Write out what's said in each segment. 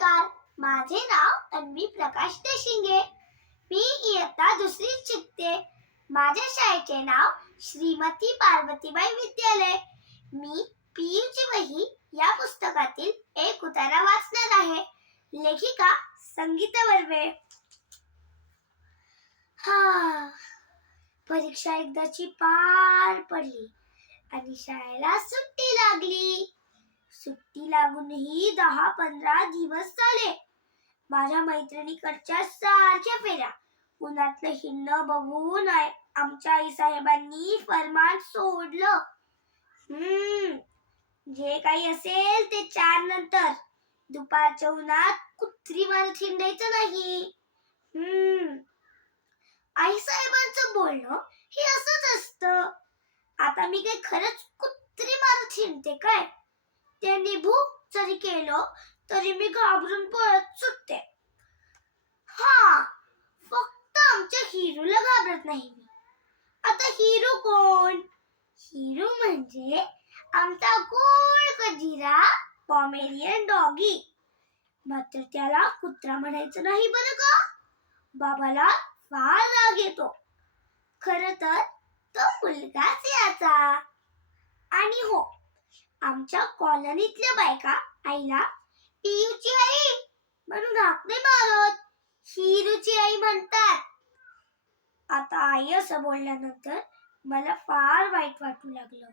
नमस्कार, माझे नाव तन्वी प्रकाश देशिंगे. मी इयत्ता दुसरीत शिकते. माझ्या शाळेचे नाव श्रीमती पार्वतीबाई विद्यालय. मी पीयूची वही या पुस्तकातील एक उतारा वाचणार आहे. लेखिका संगीता बर्वे. परीक्षा एकदाची पार पडली आणि शाळेला सुट्टी लागली. सुट्टी लागूनही 10-15 दिवस झाले. माझ्या मैत्रिणीकडच्या सारख्या फेऱ्या, उन्हातलं हिंडणं बघून आमच्या आई साहेबांनी फरमान सोडलं. जे काही असेल ते 4 नंतर. दुपारच्या उन्हात कुत्री मारत हिंडायचं नाही. आई साहेबांचं बोलणं हे असंच असतं. आता मी काही खरंच कुत्री मारत हिंडते काय? त्यांनी भूक जरी केलं तरी मी घाबरून पळत सुटते. फक्त आमच्या हिरूला घाबरत नाही मी. आता हिरू कोण? हिरू म्हणजे आमचा गोड गजिरा पॉमेरियन डॉगी. मात्र त्याला कुत्रा म्हणायचं नाही बरं का. बाबाला फार राग येतो. खरं तर तो मुलगाच याचा. आणि हो, आमच्या कॉलनीतल्या बायका आईला पीयूची आई म्हणून हाक नाही मारत, हिरूची आई म्हणतात. आता आई असं बोलल्यानंतर मला फार वाईट वाटू लागलं.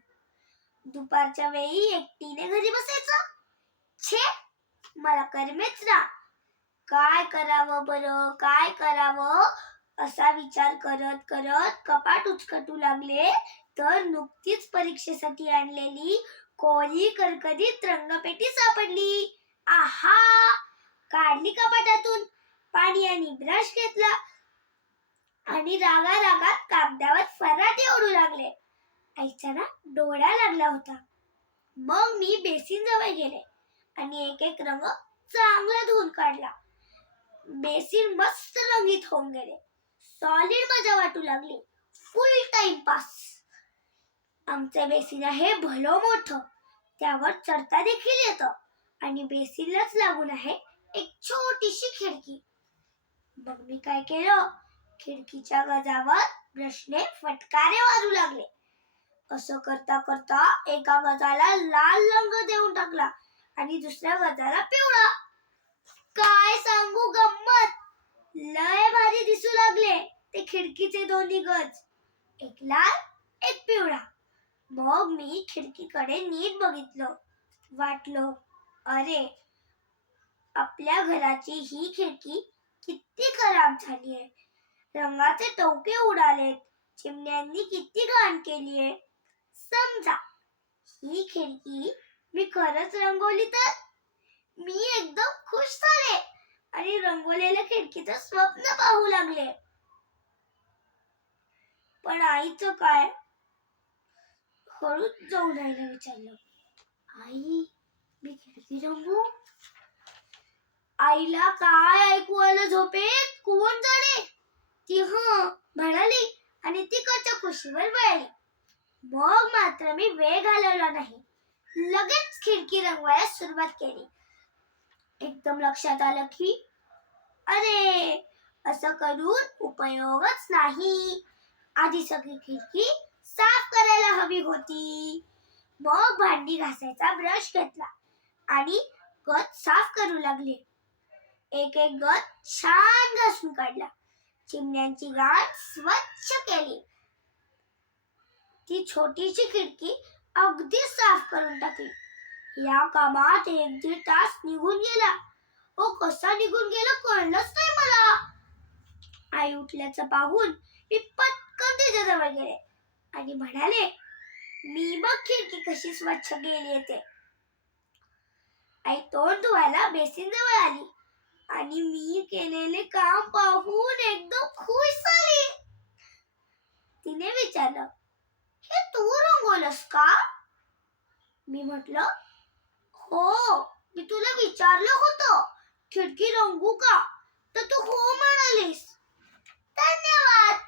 दुपारच्या वेळी एकटीने घरी बसायचं. छे, मला करमेच ना. काय करावं बरं, काय करावं असा विचार करत करत कपाट उचकटू लागले तर नुकतीच परीक्षेसाठी आणलेली कोरी करकरीत रंगपेटी सापडली. काढली कपाटातून, पाणी आणि ब्रश घेतला आणि रागात कागदावर फराटे ओढू लागले. आईचा ना डोळा लागला होता. मग मी बेसिन जवळ गेले आणि एक रंग चांगला धुवून काढला. बेसिन मस्त रंगीत होऊन गेले. सॉलिड मजा वाटू लागली. फुल टाइमपास. आमचे बेसिन आहे भलं मोठं. त्यावर चढता देखील येतं आणि बेसिनलाच लागून आहे एक छोटीशी खिडकी. मग मी काय केलं, खिडकीच्या गजावर ब्रशने फटकारे मारू लागले. असं करता करता एका गजाला लाल रंग देऊन टाकला आणि दुसऱ्या गजाला पिवळा. काय सांगू गंमत, लय भारी दिसू लागले ते खिडकीचे दोन्ही गज, एक लाल एक पिवळा. मग मी खिडकीकडे नीट बघितलं. वाटलं, अरे आपल्या घराची ही खिडकी किती खराब झाली आहे. रंगाचे टोके उडालेत. चिमण्यांनी किती घाण केलीये. समजा ही खिडकी मी खरंच रंगवली तर? मी एकदम खुश झाले आणि रंगवलेल्या खिडकीचं स्वप्न पाहू लागले. पण आईचं काय? हळूच जाऊन आईला विचारलं, आई मी खिडकी रंगवू? आईला काय ऐकू आलं झोपेत कोण जाणे. ती म्हणाली आणि तिकडच्या खुशीवर वळली. मग मात्र मी वेळ घालवला नाही. लगेच खिडकी रंगवायला सुरुवात केली. एकदम लक्षात आलं की अरे असं करून उपयोगच नाही. आधी सगळी खिडकी साफ करायला हवी होती. मग भांडी घासायचा ब्रश घेतला आणि गज साफ करू लागले. एक गज छान घासून काढला. चिमण्यांची गाठ स्वच्छ केली. ती छोटीशी खिडकी अगदी साफ करून टाकली. या कामात 1-1.5 तास निघून गेला. कसा निघून गेला कळलंच नाही मला. आई उठल्याचं पाहून मी पटकन तिच्याजवळ गेले आणि म्हणाले, मी बघ खिडकी कशी स्वच्छ गेली ते. आई तोंड धुवायला बेसिन जवळ आली आणि मी केलेले काम पाहून एकदम खुश झाली. तिने विचारलं, हे तू रंगवलंस का? मी म्हटलं, हो, मी तुला विचारलं होतं खिडकी रंगू का, तर तू हो म्हणालीस. धन्यवाद.